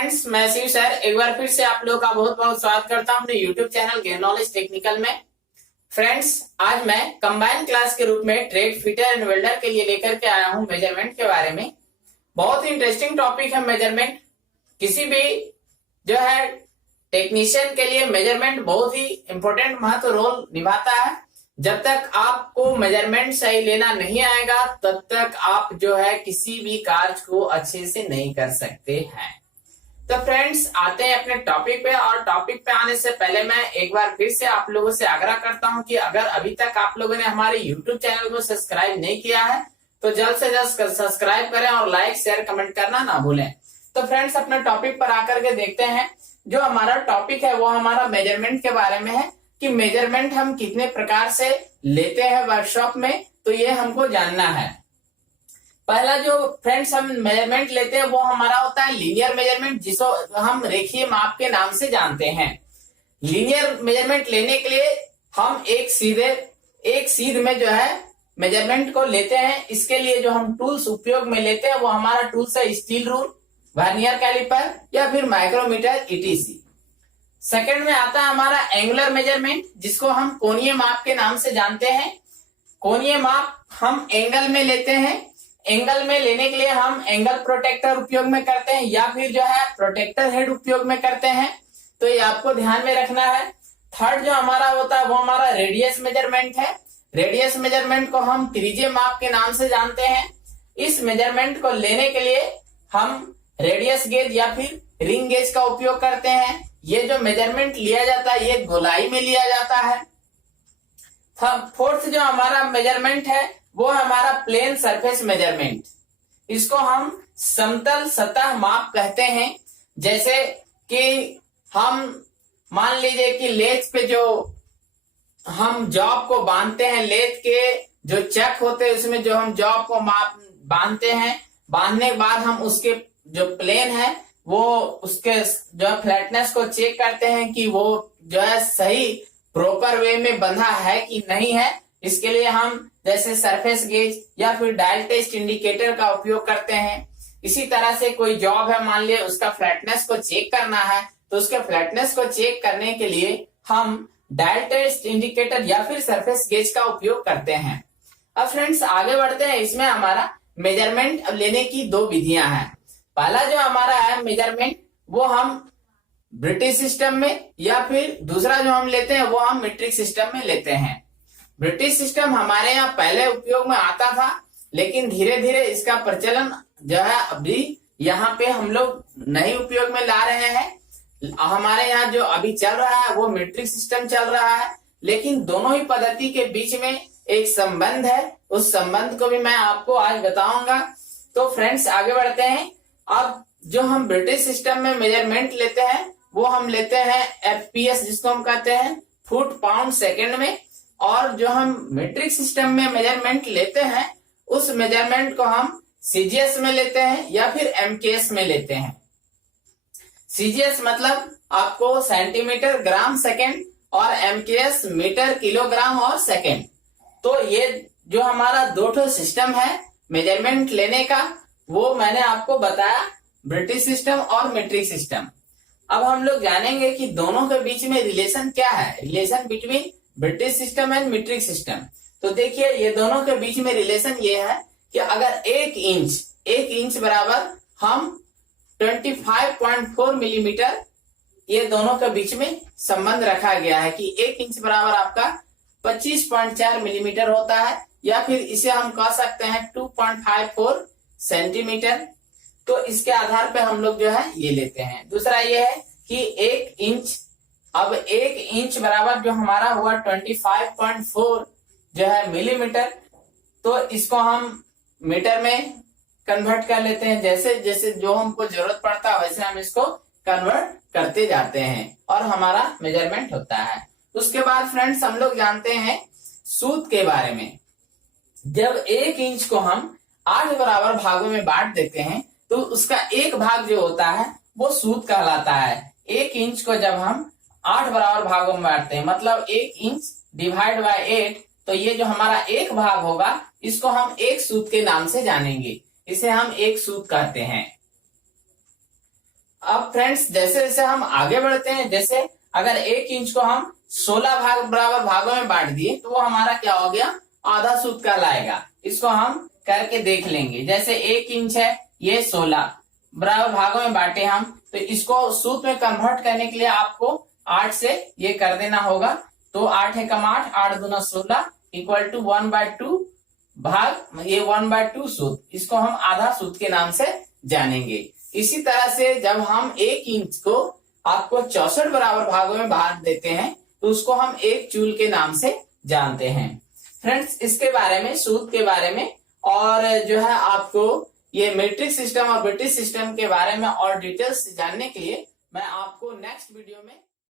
Friends, मैं Shiv sir एक बार फिर से आप लोगों का बहुत बहुत स्वागत करता हूं अपने YouTube channel gain knowledge technical में। फ्रेंड्स, आज मैं कंबाइन क्लास के रूप में ट्रेड फिटर एंड वेल्डर के लिए लेकर के आया हूं मेजरमेंट के बारे में। बहुत ही इंटरेस्टिंग टॉपिक है मेजरमेंट। किसी भी जो है टेक्नीशियन के लिए मेजरमेंट बहुत ही इंपॉर्टेंट महत्व रोल निभाता है। जब तक आपको मेजरमेंट सही लेना नहीं आएगा तब तक आप जो है किसी भी कार्य को अच्छे से नहीं कर सकते हैं। तो फ्रेंड्स, आते हैं अपने टॉपिक पे। और टॉपिक पे आने से पहले मैं एक बार फिर से आप लोगों से आग्रह करता हूं कि अगर अभी तक आप लोगों ने हमारे यूट्यूब चैनल को सब्सक्राइब नहीं किया है तो जल्द से जल्द सब्सक्राइब करें और लाइक शेयर कमेंट करना ना भूलें। तो फ्रेंड्स, अपने टॉपिक पर आकर के देखते हैं। जो हमारा टॉपिक है वो हमारा मेजरमेंट के बारे में है कि मेजरमेंट हम कितने प्रकार से लेते हैं वर्कशॉप में, तो ये हमको जानना है। पहला जो फ्रेंड्स हम मेजरमेंट लेते हैं वो हमारा होता है लीनियर मेजरमेंट, जिसको हम रेखीय माप के नाम से जानते हैं। लीनियर मेजरमेंट लेने के लिए हम एक सीध में जो है मेजरमेंट को लेते हैं। इसके लिए जो हम टूल्स उपयोग में लेते हैं वो हमारा टूल्स है स्टील रूल, वर्नियर कैलिपर या फिर माइक्रोमीटर ETC। सेकंड में आता है हमारा एंगुलर मेजरमेंट, जिसको हम कोणीय माप के नाम से जानते हैं। कोणीय माप हम एंगल में लेते हैं। एंगल में लेने के लिए हम एंगल प्रोटेक्टर उपयोग में करते हैं या फिर जो है प्रोटेक्टर हेड उपयोग में करते हैं, तो ये आपको ध्यान में रखना है। थर्ड जो हमारा होता है वो हमारा रेडियस मेजरमेंट है। रेडियस मेजरमेंट को हम त्रिज्यीय माप के नाम से जानते हैं। इस मेजरमेंट को लेने के लिए हम रेडियस गेज या फिर रिंग गेज का उपयोग करते हैं। ये जो मेजरमेंट लिया जाता है ये गोलाई में लिया जाता है। फोर्थ जो हमारा मेजरमेंट है वो हमारा प्लेन सरफेस मेजरमेंट। इसको हम समतल सतह माप कहते हैं। जैसे कि हम मान लीजिए कि लेथ पे जो हम जॉब को बांधते हैं, लेथ के जो चक होते हैं उसमें जो हम जॉब को बांधते हैं, बांधने के बाद हम उसके जो प्लेन है वो उसके जो फ्लैटनेस को चेक करते हैं कि वो जो है सही प्रॉपर वे में बंधा है कि नहीं है। इसके लिए हम जैसे सरफेस गेज या फिर डायल टेस्ट इंडिकेटर का उपयोग करते हैं। इसी तरह से कोई जॉब है, मान लिया उसका फ्लैटनेस को चेक करना है, तो उसके फ्लैटनेस को चेक करने के लिए हम डायल टेस्ट इंडिकेटर या फिर सरफेस गेज का उपयोग करते हैं। अब फ्रेंड्स आगे बढ़ते हैं। इसमें हमारा मेजरमेंट लेने की दो विधियां हैं। पहला जो हमारा है मेजरमेंट वो हम ब्रिटिश सिस्टम में या फिर दूसरा जो हम लेते हैं वो हम मीट्रिक सिस्टम में लेते हैं। ब्रिटिश सिस्टम हमारे यहाँ पहले उपयोग में आता था, लेकिन धीरे धीरे इसका प्रचलन जो है अभी यहाँ पे हम लोग नए उपयोग में ला रहे हैं। हमारे यहाँ जो अभी चल रहा है वो मीट्रिक सिस्टम चल रहा है, लेकिन दोनों ही पद्धति के बीच में एक संबंध है। उस संबंध को भी मैं आपको आज बताऊंगा। तो फ्रेंड्स आगे बढ़ते हैं। अब जो हम ब्रिटिश सिस्टम में मेजरमेंट लेते हैं वो हम लेते हैं FPS, जिसको हम कहते हैं फुट पाउंड सेकेंड में। और जो हम मीट्रिक सिस्टम में मेजरमेंट लेते हैं उस मेजरमेंट को हम CGS में लेते हैं या फिर MKS में लेते हैं। CGS मतलब आपको सेंटीमीटर ग्राम सेकेंड और MKS मीटर किलोग्राम और सेकेंड। तो ये जो हमारा दो ठो सिस्टम है मेजरमेंट लेने का वो मैंने आपको बताया, ब्रिटिश सिस्टम और मीट्रिक सिस्टम। अब हम लोग जानेंगे कि दोनों के बीच में रिलेशन क्या है, relation between British system and metric system. तो देखिए ये दोनों के बीच में रिलेशन ये है कि अगर एक इंच बराबर हम 25.4 मिलीमीटर, ये दोनों के बीच में संबंध रखा गया है कि 1 इंच बराबर आपका 25.4 मिलीमीटर होता है, या फिर इसे हम कह सकते हैं 2.54 सेंटीमीटर। तो इसके आधार पे हम लोग जो है ये लेते हैं। दूसरा ये है कि 1 इंच, अब 1 इंच बराबर जो हमारा हुआ 25.4 जो है मिलीमीटर, तो इसको हम मीटर में कन्वर्ट कर लेते हैं। जैसे जैसे जो हमको जरूरत पड़ता है वैसे हम इसको कन्वर्ट करते जाते हैं और हमारा मेजरमेंट होता है। उसके बाद फ्रेंड्स हम लोग जानते हैं सूत के बारे में। जब 1 इंच को हम 8 बराबर भागों में बांट देते हैं तो उसका एक भाग जो होता है वो सूत कहलाता है। 1 इंच को जब हम 8 बराबर भागों में बांटते हैं मतलब 1 इंच डिवाइड बाय 8, तो ये जो हमारा एक भाग होगा इसको हम एक सूत के नाम से जानेंगे। इसे हम एक सूत कहते हैं। अब फ्रेंड्स जैसे जैसे हम आगे बढ़ते हैं, जैसे अगर 1 इंच को हम 16 भाग बराबर भागों में बांट दिए तो वो हमारा क्या हो गया, आधा सूत कहलाएगा। इसको हम करके देख लेंगे। जैसे 1 इंच है, ये 16 बराबर भागों में बांटे हम, तो इसको सूत में कन्वर्ट करने के लिए आपको 8 से ये कर देना होगा। तो 8 एकम 8, 8 दूना 16 इक्वल टू 1/2 भाग ये 1/2 सूत। इसको हम आधा सूत के नाम से जानेंगे। इसी तरह से जब हम 1 इंच को आपको 64 बराबर भागों में बांट देते हैं तो उसको हम 1 जूल के नाम से जानते हैं। फ्रेंड्स इसके बारे में, सूत के बारे में और जो है आपको ये मीट्रिक सिस्टम और ब्रिटिश सिस्टम के बारे में और डिटेल्स जानने के लिए मैं आपको नेक्स्ट वीडियो में